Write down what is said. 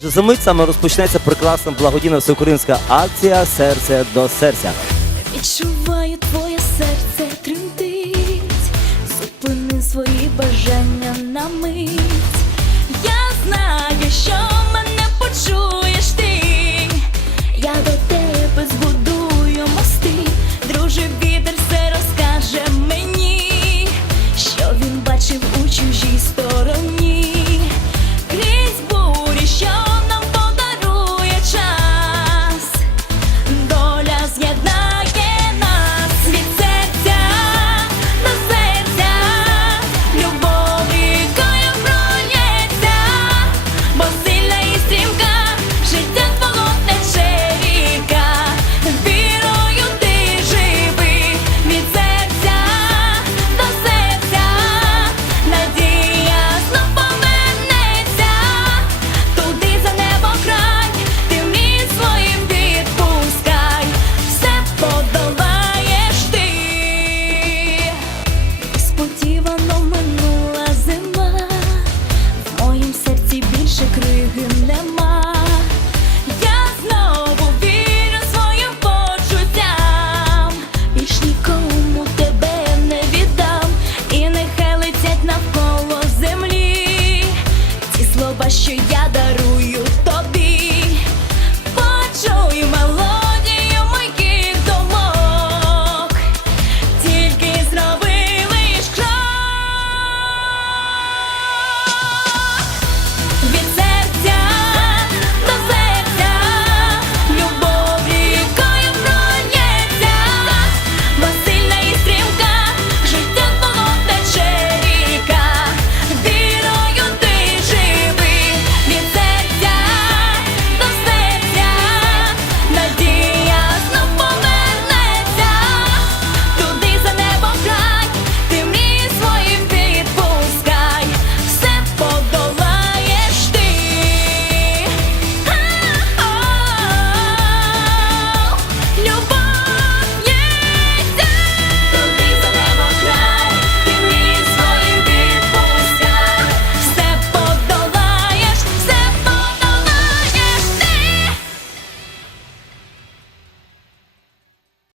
Замить саме розпочнеться прекрасна благодійна всеукраїнська акція Серце до серця. Відчуваю твоє серце тремтить, зупини свої бажання на мить. більше криги нема. Я знову вірю своїм почуттям. Більш нікому тебе не віддам, і нехай летять навколо землі. Ті слова, що я дам